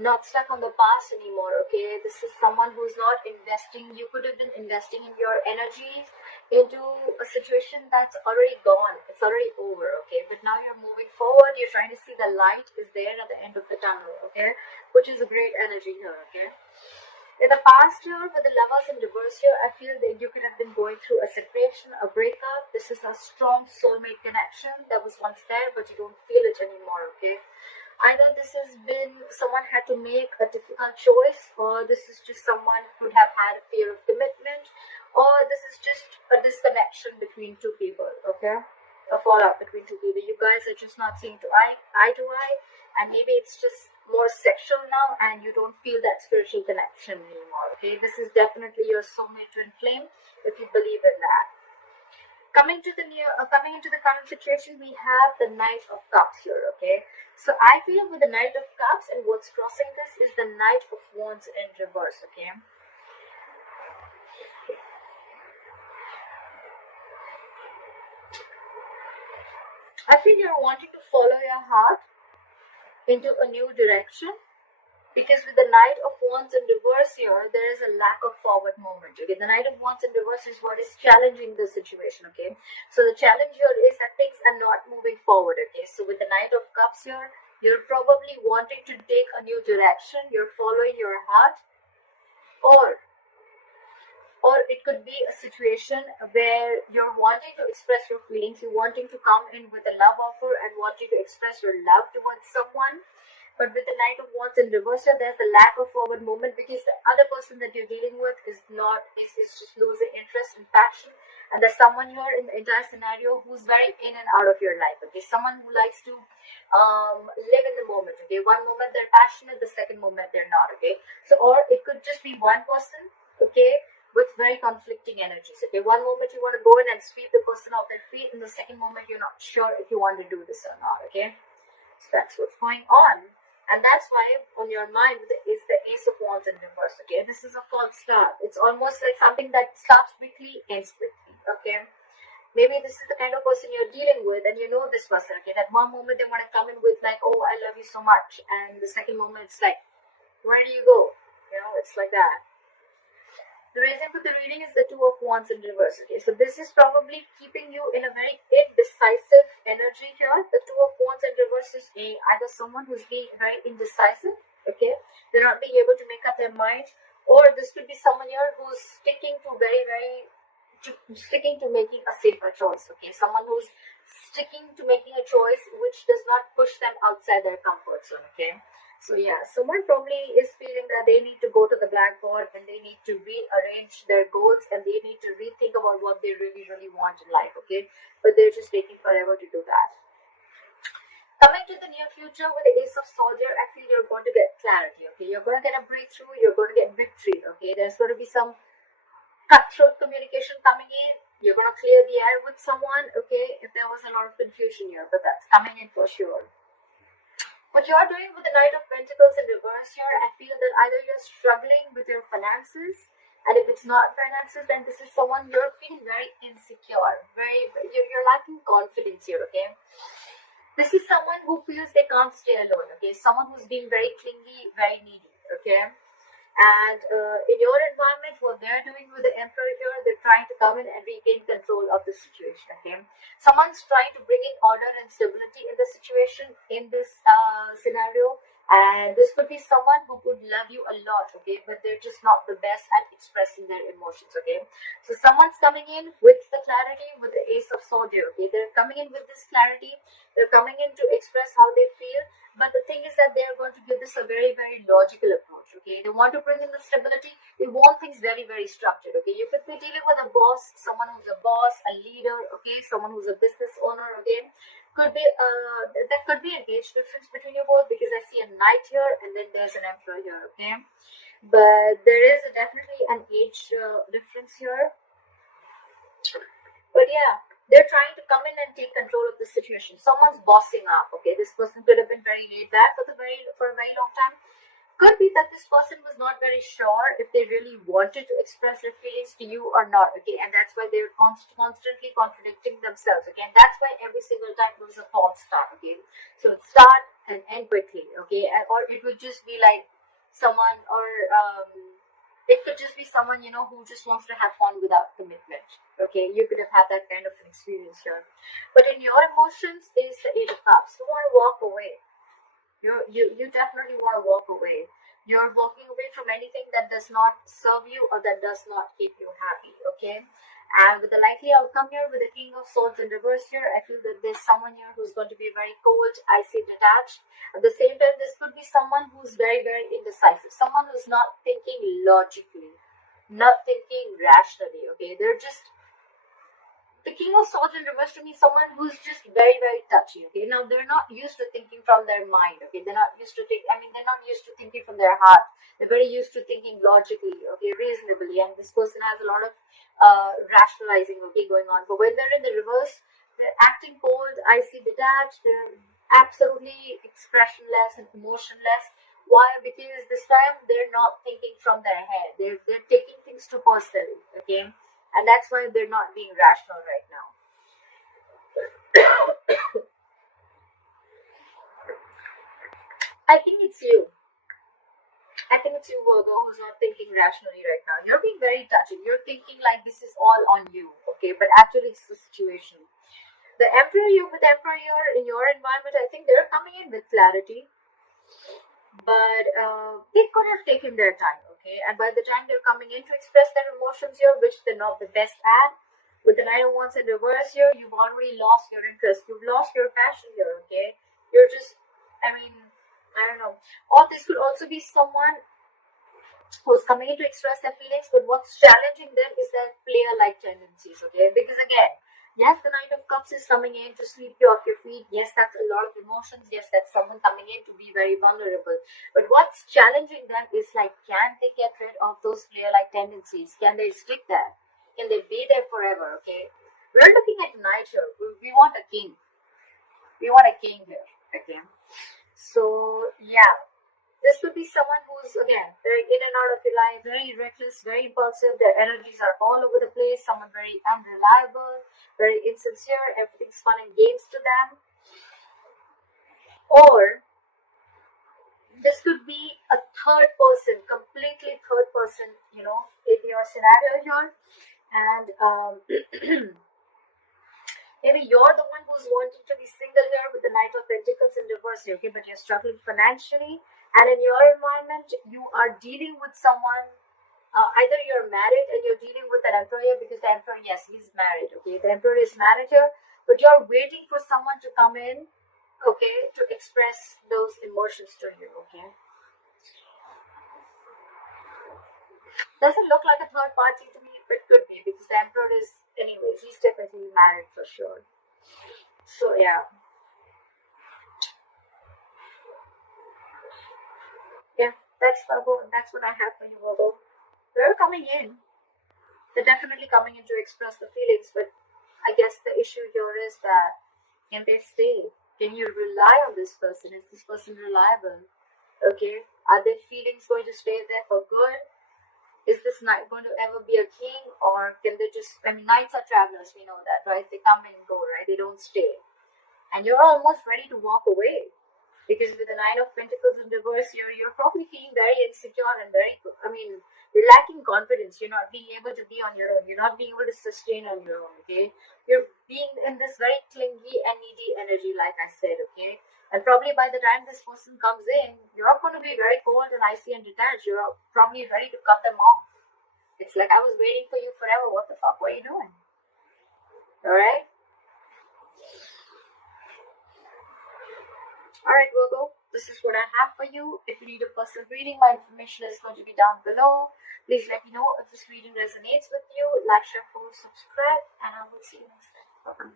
not stuck on the past anymore, okay? This is someone who's not investing. You could have been investing in your energies into a situation that's already gone. It's already over, okay? But now you're moving forward. You're trying to see the light is there at the end of the tunnel, okay? Which is a great energy here, okay? In the past year, with the lovers in reverse here, I feel that you could have been going through a separation, a breakup. This is a strong soulmate connection that was once there, but you don't feel it anymore, okay? Either this has been someone had to make a difficult choice, or this is just someone who have had a fear of commitment, or this is just a disconnection between two people, okay? A fallout between two people. You guys are just not seeing eye to eye, and maybe it's just more sexual now, and you don't feel that spiritual connection anymore, okay? This is definitely your soulmate twin flame, if you believe in that. Coming into the current situation, we have the Knight of Cups here, okay? So I feel with the Knight of Cups, and what's crossing this is the Knight of Wands in reverse, okay? I feel you're wanting to follow your heart into a new direction, because with the Knight of Wands in reverse here, there is a lack of forward movement, okay? The Knight of Wands in reverse is what is challenging the situation, okay? So the challenge here is that things are not moving forward, okay? So with the Knight of Cups here, you're probably wanting to take a new direction. You're following your heart, or it could be a situation where you're wanting to express your feelings. You're wanting to come in with a love offer and wanting to express your love towards someone. But with the Knight of Wands in reverse, there's a lack of forward movement, because the other person that you're dealing with is just losing interest and passion. And there's someone here in the entire scenario who's very in and out of your life. Okay, someone who likes to live in the moment. Okay, one moment they're passionate, the second moment they're not. Okay, so or it could just be one person. Okay, with very conflicting energies. Okay, one moment you want to go in and sweep the person off their feet, and the second moment you're not sure if you want to do this or not. Okay, so that's what's going on. And that's why on your mind is the Ace of Wands in reverse, okay? This is a false start. It's almost like something that starts quickly, ends quickly, okay? Maybe this is the kind of person you're dealing with, and you know this person, okay? At one moment they want to come in with like, oh, I love you so much. And the second moment it's like, where do you go? You know, it's like that. The reason for the reading is the Two of Wands in reverse, okay? So this is probably keeping you in a very indecisive energy here. The Two of Wands in reverse is either someone who's being very indecisive, okay? They're not being able to make up their mind, or this could be someone here who's sticking to making a safer choice, okay? Someone who's sticking to making a choice which does not push them outside their comfort zone, okay? So yeah, someone probably is feeling that they need to go to the blackboard and they need to rearrange their goals and they need to rethink about what they really, really want in life, okay? But they're just taking forever to do that. Coming to the near future with the Ace of Swords, I feel you're going to get clarity, okay? You're going to get a breakthrough, you're going to get victory, okay? There's going to be some cutthroat communication coming in. You're going to clear the air with someone, okay? If there was a lot of confusion here, but that's coming in for sure. What you're doing with the Knight of Pentacles in reverse here, I feel that either you're struggling with your finances, and if it's not finances, then this is someone you're feeling very insecure, you're lacking confidence here, okay? This is someone who feels they can't stay alone, okay? Someone who's being very clingy, very needy, okay? And in your environment, what they're doing with the Emperor here, they're trying to come in and regain control of the situation, okay? Someone's trying to bring in order and stability in the situation, in this scenario. And this could be someone who could love you a lot, okay? But they're just not the best at expressing their emotions, okay? So someone's coming in with the clarity, with the Ace of Swords here, okay? They're coming in with this clarity. They're coming in to express how they feel. But the thing is that they're going to give this a very, very logical approach, okay? They want to bring in the stability. They want things very, very structured, okay? You could be dealing with a boss, someone who's a boss, a leader, okay? Someone who's a business owner, okay? Could be that could be an age difference between you both, because I see a knight here and then there's an emperor here, okay? But there is definitely an age difference here. But yeah, they're trying to come in and take control of the situation. Someone's bossing up, okay? This person could have been very laid back for a very long time. Could be that this person was not very sure if they really wanted to express their feelings to you or not, okay? And that's why they're constantly contradicting themselves, okay? And that's why every single time there was a false start, okay? So it start and end quickly, okay? Or it would just be like someone, or it could just be someone, who just wants to have fun without commitment. Okay, you could have had that kind of an experience here. But in your emotions is the Eight of Cups. You want to walk away. You definitely want to walk away. You're walking away from anything that does not serve you or that does not keep you happy. Okay. And with the likely outcome here, with the King of Swords in reverse here, I feel that there's someone here who's going to be very cold, icy, detached. At the same time, this could be someone who's very, very indecisive. Someone who's not thinking logically, not thinking rationally. Okay. They're just the King of Swords in reverse to me, someone who's just very, very touchy. Okay, now they're not used to thinking from their mind. Okay, they're not used to they're not used to thinking from their heart. They're very used to thinking logically. Okay, reasonably, and this person has a lot of rationalizing. Okay, going on. But when they're in the reverse, they're acting cold, icy, detached. They're absolutely expressionless and emotionless. Why? Because this time they're not thinking from their head. They're taking things too personally. Okay, and that's why they're not being rational right now. I think it's you. I think it's you, Virgo, who's not thinking rationally right now. You're being very touching. You're thinking like this is all on you, okay? But actually, it's the situation. The Emperor, you with Emperor here in your environment, I think they're coming in with clarity, but they could have taken their time, okay? And by the time they're coming in to express their emotions here, which they're not the best at, with the Nine of Wands in reverse here, you've already lost your interest. You've lost your passion here, okay? You're just, I mean, I don't know. Or this could also be someone who's coming in to express their feelings, but what's challenging them is their player-like tendencies, okay? Because again, yes, the Knight of Cups is coming in to sweep you off your feet. Yes, that's a lot of emotions. Yes, that's someone coming in to be very vulnerable. But what's challenging them is like, can they get rid of those player-like tendencies? Can they stick there? Can they be there forever, okay? We're looking at Knight here. We want a king. We want a king here, okay? So, yeah. This could be someone who's, again, very in and out of your life, very reckless, very impulsive. Their energies are all over the place. Someone very unreliable, very insincere. Everything's fun and games to them. Or this could be a third person, completely third person, in your scenario here. And maybe you're the one who's wanting to be single here with the Knight of Pentacles in reverse, okay? But you're struggling financially, and in your environment, you are dealing with someone. Either you're married and you're dealing with an emperor here, because the emperor, yes, he's married, okay? The emperor is married here, but you're waiting for someone to come in, okay, to express those emotions to you, okay? Doesn't look like a third party to me, but could be, because the emperor is, anyways, he's definitely married for sure. So yeah, that's Virgo, and that's what I have for you, Virgo. They're coming in. They're definitely coming in to express the feelings, but I guess the issue here is that, can they stay? Can you rely on this person? Is this person reliable? Okay. Are their feelings going to stay there for good? Is this knight going to ever be a king? Or can they just, I mean, knights are travelers, we know that, right? They come and go, right? They don't stay. And you're almost ready to walk away. Because with the Nine of Pentacles in reverse, you're probably feeling very insecure and you're lacking confidence. You're not being able to be on your own. You're not being able to sustain on your own, okay? You're being in this very clingy and needy energy, like I said, okay? And probably by the time this person comes in, you're going to be very cold and icy and detached. You're probably ready to cut them off. It's like, I was waiting for you forever. What the fuck were you doing? Alright? Alright, Virgo, this is what I have for you. If you need a personal reading, my information is going to be down below. Please let me know if this reading resonates with you. Like, share, follow, subscribe, and I will see you next time. Bye-bye.